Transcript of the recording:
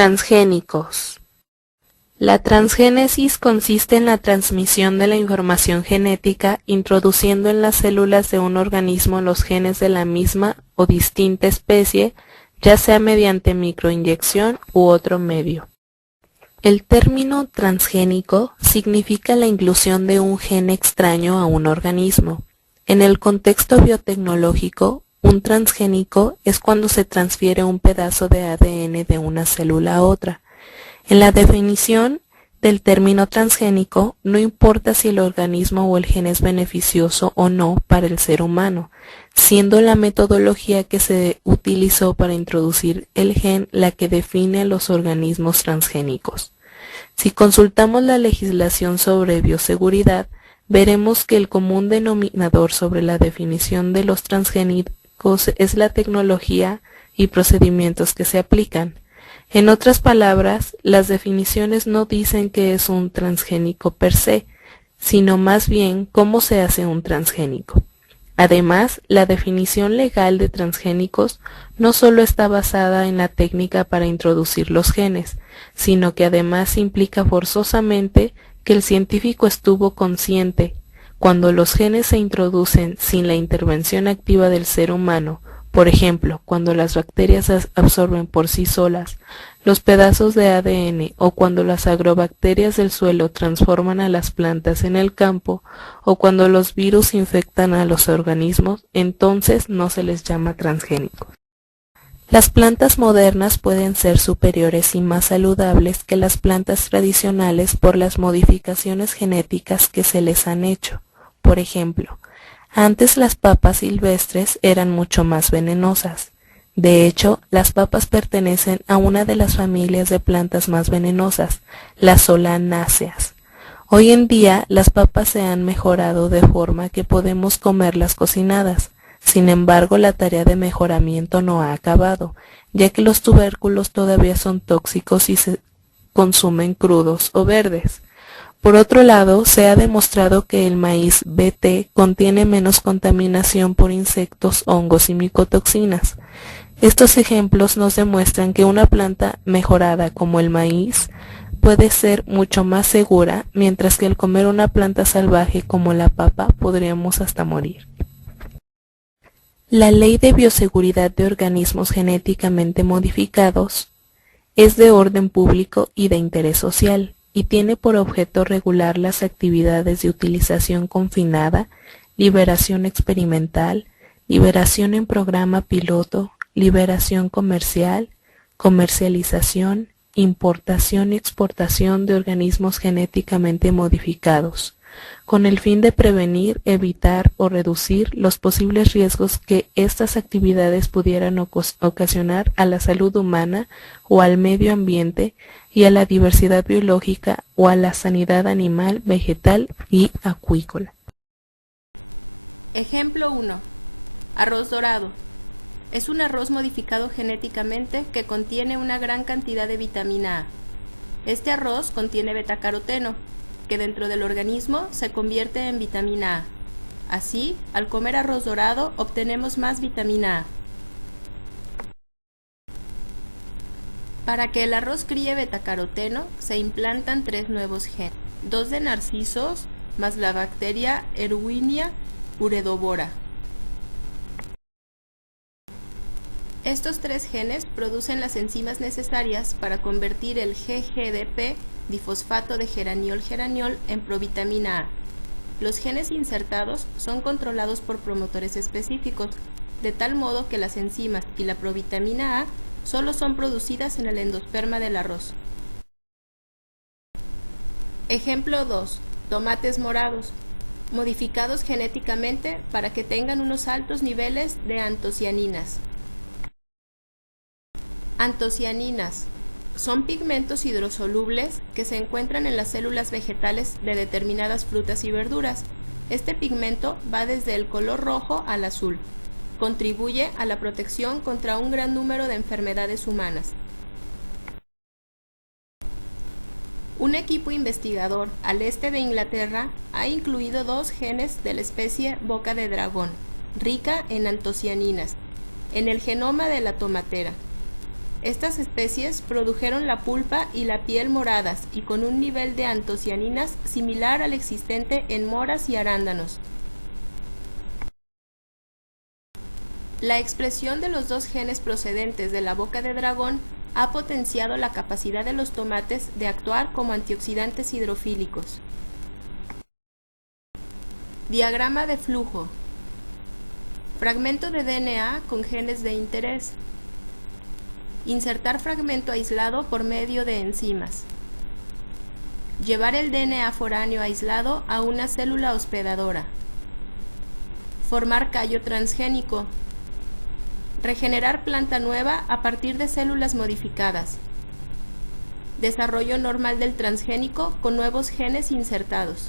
Transgénicos. La transgénesis consiste en la transmisión de la información genética introduciendo en las células de un organismo los genes de la misma o distinta especie, ya sea mediante microinyección u otro medio. El término transgénico significa la inclusión de un gen extraño a un organismo. En el contexto biotecnológico, un transgénico es cuando se transfiere un pedazo de ADN de una célula a otra. En la definición del término transgénico, no importa si el organismo o el gen es beneficioso o no para el ser humano, siendo la metodología que se utilizó para introducir el gen la que define los organismos transgénicos. Si consultamos la legislación sobre bioseguridad, veremos que el común denominador sobre la definición de los transgénicos es la tecnología y procedimientos que se aplican. En otras palabras, las definiciones no dicen qué es un transgénico per se, sino más bien cómo se hace un transgénico. Además, la definición legal de transgénicos no solo está basada en la técnica para introducir los genes, sino que además implica forzosamente que el científico estuvo consciente, cuando los genes se introducen sin la intervención activa del ser humano, por ejemplo, cuando las bacterias absorben por sí solas los pedazos de ADN o cuando las agrobacterias del suelo transforman a las plantas en el campo o cuando los virus infectan a los organismos, entonces no se les llama transgénicos. Las plantas modernas pueden ser superiores y más saludables que las plantas tradicionales por las modificaciones genéticas que se les han hecho. Por ejemplo, antes las papas silvestres eran mucho más venenosas. De hecho, las papas pertenecen a una de las familias de plantas más venenosas, las solanáceas. Hoy en día, las papas se han mejorado de forma que podemos comerlas cocinadas. Sin embargo, la tarea de mejoramiento no ha acabado, ya que los tubérculos todavía son tóxicos y se consumen crudos o verdes. Por otro lado, se ha demostrado que el maíz BT contiene menos contaminación por insectos, hongos y micotoxinas. Estos ejemplos nos demuestran que una planta mejorada como el maíz puede ser mucho más segura, mientras que al comer una planta salvaje como la papa podríamos hasta morir. La Ley de Bioseguridad de Organismos Genéticamente Modificados es de orden público y de interés social, y tiene por objeto regular las actividades de utilización confinada, liberación experimental, liberación en programa piloto, liberación comercial, comercialización, importación y exportación de organismos genéticamente modificados, con el fin de prevenir, evitar o reducir los posibles riesgos que estas actividades pudieran ocasionar a la salud humana o al medio ambiente y a la diversidad biológica o a la sanidad animal, vegetal y acuícola. Ejemplo 1. Arroz dorado. Es un arroz modificado genéticamente que contiene una gran cantidad de vitamina A. Este arroz contiene betacaroteno, que dentro del organismo se convierte en vitamina A. Así, al comer arroz dorado obtenemos más vitamina A. Para que el arroz críe betacaroteno, se implantan 3 nuevos genes, 2 de narcisos más la bacteria Erwinia uredovora. Estos 3 genes producen las enzimas necesarias para convertir el GGDP, difosfato de geraniol en provitamina A. Los genes insertados son controlados por promotores específicos, de tal modo que las enzimas y la provitamina A solo son producidas en el endosperma del arroz. Ejemplo 2. Tomates morados, modificados genéticamente para que tengan unos altos niveles de antocianinas. Antocianinas son pigmentos hidrosolubles que se encuentran en las células vegetales de determinadas frutas y verduras. Este pigmento va desde el color rojo al azul. Contribuye a la protección contra un gran número de enfermedades humanas. Un equipo investigador al este de Inglaterra ha incluido 2 genes de la especie boca de dragón, rica en antocianinas, en el genoma de la tomatera. Estas especies produjeron la pulpa y la piel moradas y con un nivel de antocianinas similar al existente en moras y arándanos. La expresión de los dos genes procedentes de la boca de dragón ha potenciado la capacidad de los tomates de actuar como antioxidantes hidrofílicos. Diagrama de flujo. Fragmento de DNA con genes de interés. Insertar fragmento aislado por medio de enzimas. Llevar el DNA foráneo aislado a una célula hospedadora. Formar callo transgénico. Regenerar planta nueva a partir de células modificadas. Desarrollo normal del transgénico con nuevos genes insertados.